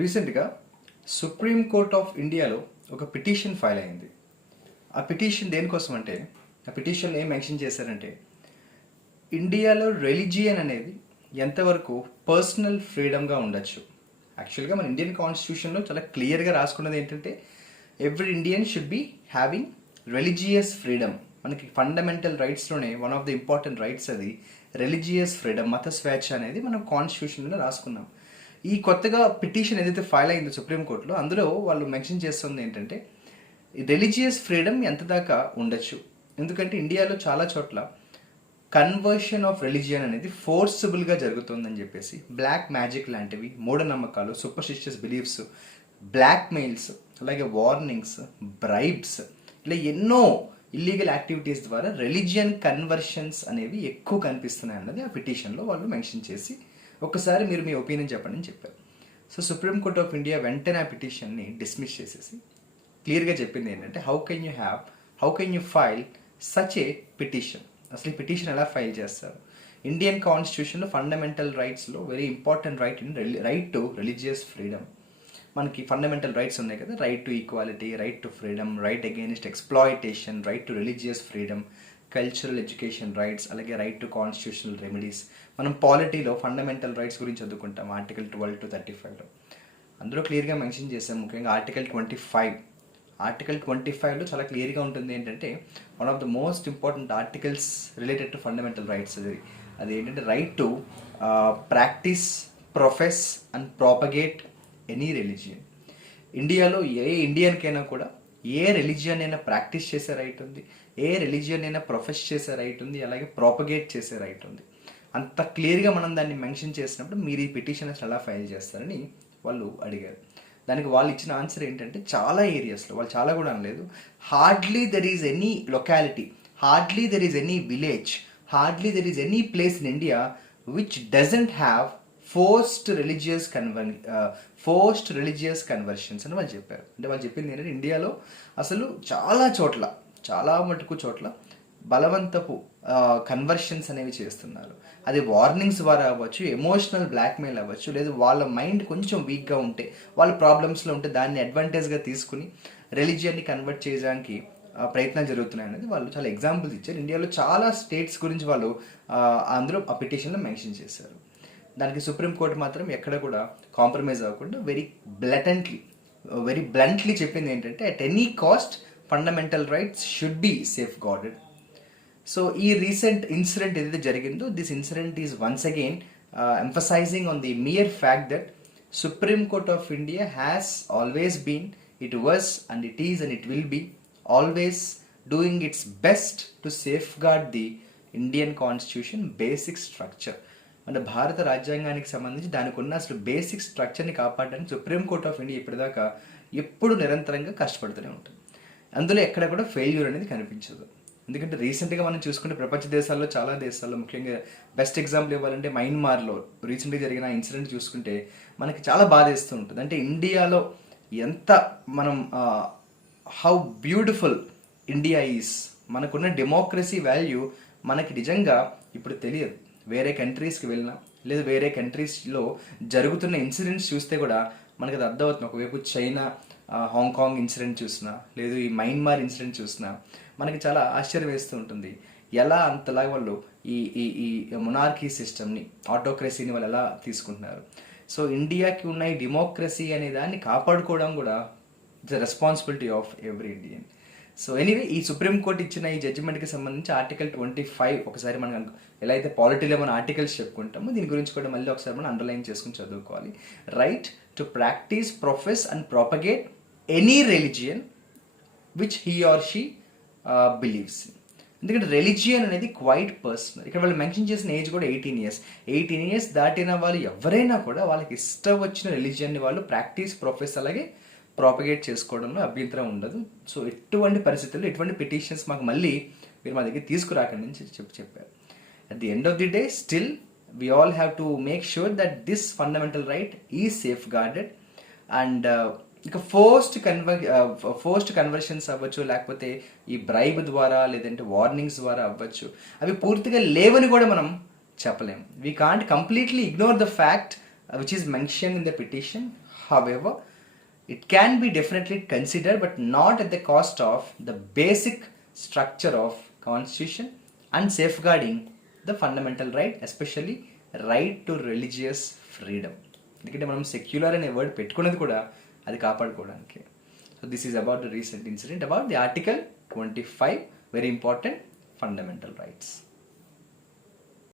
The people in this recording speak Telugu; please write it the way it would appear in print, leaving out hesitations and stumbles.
రీసెంట్గా సుప్రీం కోర్ట్ ఆఫ్ ఇండియాలో ఒక పిటిషన్ ఫైల్ అయింది. ఆ పిటిషన్ దేనికోసం అంటే, ఆ పిటిషన్లో ఏం మెన్షన్ చేశారంటే, ఇండియాలో రిలీజియన్ అనేది ఎంతవరకు పర్సనల్ ఫ్రీడమ్గా ఉండొచ్చు. యాక్చువల్గా మన ఇండియన్ కాన్స్టిట్యూషన్లో చాలా క్లియర్గా రాసుకున్నది ఏంటంటే, every Indian should be having religious freedom. మనకి ఫండమెంటల్ రైట్స్లోనే one of the important rights అది రిలీజియస్ ఫ్రీడమ్, మత స్వేచ్ఛ అనేది మనం కాన్స్టిట్యూషన్లో రాసుకున్నాం. ఈ కొత్తగా పిటిషన్ ఏదైతే ఫైల్ అయిందో సుప్రీంకోర్టులో, అందులో వాళ్ళు మెన్షన్ చేస్తుంది ఏంటంటే, రిలీజియస్ ఫ్రీడమ్ ఎంత దాకా ఉండొచ్చు. ఎందుకంటే ఇండియాలో చాలా చోట్ల కన్వర్షన్ ఆఫ్ రిలీజియన్ అనేది ఫోర్సిబుల్గా జరుగుతుందని చెప్పేసి, బ్లాక్ మ్యాజిక్ లాంటివి, మూఢనమ్మకాలు, సూపర్స్టిషియస్ బిలీఫ్స్, బ్లాక్ మెయిల్స్, అలాగే వార్నింగ్స్, బ్రైబ్స్, ఇలా ఎన్నో ఇల్లీగల్ యాక్టివిటీస్ ద్వారా రిలీజియన్ కన్వర్షన్స్ అనేవి ఎక్కువ కనిపిస్తున్నాయి అన్నది ఆ పిటిషన్లో వాళ్ళు మెన్షన్ చేసి, ఒక్కసారి మీరు మీ ఒపీనియన్ చెప్పండి అని చెప్పారు. So supreme court of India వెంటనే ఆ పిటిషన్ని డిస్మిస్ చేసేసి క్లియర్గా చెప్పింది ఏంటంటే, how can you file such a petition. అసలు ఈ పిటిషన్ ఎలా ఫైల్ చేస్తారు? ఇండియన్ కాన్స్టిట్యూషన్లో ఫండమెంటల్ రైట్స్లో very important right to religious freedom. మనకి ఫండమెంటల్ రైట్స్ ఉన్నాయి కదా, right to equality, right to freedom, right against exploitation, right to religious freedom, cultural education rights, అలాగే రైట్ టు కాన్స్టిట్యూషనల్ రెమెడీస్. మనం పాలిటీలో ఫండమెంటల్ రైట్స్ గురించి చదువుకుంటాం, ఆర్టికల్ 12 to 35లో. అందులో క్లియర్గా మెన్షన్ చేసాం, ముఖ్యంగా ఆర్టికల్ 25లో చాలా క్లియర్గా ఉంటుంది ఏంటంటే, one of the most important articles related to fundamental rights అది ఏంటంటే, right to practice, profess and propagate any religion. ఇండియాలో ఏ ఇండియన్కైనా కూడా ఏ రిలీజియన్ అయినా ప్రాక్టీస్ చేసే రైట్ ఉంది, ఏ రిలీజియన్ అయినా ప్రొఫెస్ చేసే రైట్ ఉంది, అలాగే ప్రాపగేట్ చేసే రైట్ ఉంది. అంత క్లియర్గా మనం దాన్ని మెన్షన్ చేసినప్పుడు మీరు ఈ పిటిషన్ అసలు ఎలా ఫైల్ చేస్తారని వాళ్ళు అడిగారు. దానికి వాళ్ళు ఇచ్చిన ఆన్సర్ ఏంటంటే, చాలా ఏరియాస్లో, వాళ్ళు చాలా కూడా అనలేదు, hardly there is any locality, hardly there is any village, hardly there is any place in India which doesn't have forced religious conversions అని వాళ్ళు చెప్పారు. అంటే వాళ్ళు చెప్పింది ఏంటంటే, ఇండియాలో అసలు చాలా మటుకు చోట్ల బలవంతపు కన్వర్షన్స్ అనేవి చేస్తున్నారు. అది వార్నింగ్స్ ద్వారా అవ్వచ్చు, ఎమోషనల్ బ్లాక్మెయిల్ అవ్వచ్చు, లేదు వాళ్ళ మైండ్ కొంచెం వీక్గా ఉంటే, వాళ్ళ ప్రాబ్లమ్స్లో ఉంటే దాన్ని అడ్వాంటేజ్గా తీసుకుని రిలీజియన్ని కన్వర్ట్ చేయడానికి ప్రయత్నాలు జరుగుతున్నాయి అనేది వాళ్ళు చాలా ఎగ్జాంపుల్స్ ఇచ్చారు. ఇండియాలో చాలా స్టేట్స్ గురించి వాళ్ళు అందులో ఆ పిటిషన్లో మెన్షన్ చేశారు. దానికి సుప్రీంకోర్టు మాత్రం ఎక్కడ కూడా కాంప్రమైజ్ అవ్వకుండా వెరీ బ్లంట్లీ చెప్పింది ఏంటంటే, at any cost fundamental rights should be safeguarded. So ఈ రీసెంట్ ఇన్సిడెంట్ ఏదైతే జరిగిందో, this incident is once again emphasising on the mere fact that supreme court of India has always been, it was and it is and it will be always doing its best to safeguard the Indian constitution basic structure. అంటే భారత రాజ్యాంగానికి సంబంధించి దానికి ఉన్న అసలు బేసిక్ స్ట్రక్చర్ని కాపాడడానికి సుప్రీం కోర్ట్ ఆఫ్ ఇండియా ఇప్పటిదాకా ఎప్పుడు నిరంతరంగా కష్టపడుతూనే ఉంటుంది. అందులో ఎక్కడ కూడా ఫెయిల్యూర్ అనేది కనిపించదు. ఎందుకంటే రీసెంట్గా మనం చూసుకుంటే ప్రపంచ దేశాల్లో, చాలా దేశాల్లో, ముఖ్యంగా బెస్ట్ ఎగ్జాంపుల్ ఇవ్వాలంటే మయన్మార్లో రీసెంట్గా జరిగిన ఇన్సిడెంట్ చూసుకుంటే మనకి చాలా బాధేస్తూ ఉంటుంది. అంటే ఇండియాలో ఎంత మనం హౌ బ్యూటిఫుల్ ఇండియా ఈస్, మనకున్న డెమోక్రసీ వాల్యూ మనకి నిజంగా ఇప్పుడు తెలియదు. వేరే కంట్రీస్కి వెళ్ళినా, లేదా వేరే కంట్రీస్లో జరుగుతున్న ఇన్సిడెంట్స్ చూస్తే కూడా మనకి అది అర్థమవుతుంది. ఒకవైపు చైనా, హాంకాంగ్ ఇన్సిడెంట్ చూసినా, లేదు ఈ మయన్మార్ ఇన్సిడెంట్ చూసినా మనకి చాలా ఆశ్చర్యం వేస్తూ ఉంటుంది. ఎలా అంతలాగా వాళ్ళు ఈ ఈ ఈ మొనార్కీ సిస్టమ్ని, ఆటోక్రసీని వాళ్ళు ఎలా తీసుకుంటున్నారు. సో ఇండియాకి ఉన్న ఈ డెమోక్రసీ అనే దాన్ని కాపాడుకోవడం కూడా it's the responsibility of every Indian. So anyway, ఈ సుప్రీంకోర్టు ఇచ్చిన ఈ జడ్జిమెంట్కి సంబంధించి ఆర్టికల్ 25 ఒకసారి మనం ఎలా అయితే పాలిటీలో మన ఆర్టికల్స్ చెప్పుకుంటామో, దీని గురించి కూడా మళ్ళీ ఒకసారి మనం అండర్లైన్ చేసుకుని చదువుకోవాలి. Right to practice, profess and propagate any religion which he or she believes. ఎందుకంటే రిలీజియన్ అనేది క్వైట్ పర్సనల్. ఇక్కడ వాళ్ళు మెన్షన్ చేసిన ఏజ్ కూడా 18 ఇయర్స్ దాటిన వాళ్ళు ఎవరైనా కూడా వాళ్ళకి ఇష్టం వచ్చిన రిలీజియన్ని వాళ్ళు ప్రాక్టీస్, ప్రొఫెస్, అలాగే ప్రాపగేట్ చేసుకోవడంలో అభ్యంతరం ఉండదు. సో ఎటువంటి పరిస్థితుల్లో ఎటువంటి పిటిషన్స్ మాకు మళ్ళీ మీరు మా దగ్గర తీసుకురాకండి అని చెప్పారు. At the end of the day still we all have to make sure that this fundamental right is safeguarded. And ఇక ఫోర్స్డ్ కన్వర్షన్స్ అవ్వచ్చు, లేకపోతే ఈ బ్రైబ్ ద్వారా, లేదంటే వార్నింగ్స్ ద్వారా అవ్వచ్చు, అవి పూర్తిగా లేవని కూడా మనం చెప్పలేము. We can't completely ignore the fact which is mentioned in the petition. However, it can be definitely considered, but not at the cost of the basic structure of constitution and safeguarding the fundamental right, especially right to religious freedom. ఎందుకంటే మనం సెక్యులర్ అనే వర్డ్ పెట్టుకున్నది కూడా అది కాపాడుకోవడానికి. So this is about the recent incident about the article 25, very important, fundamental rights.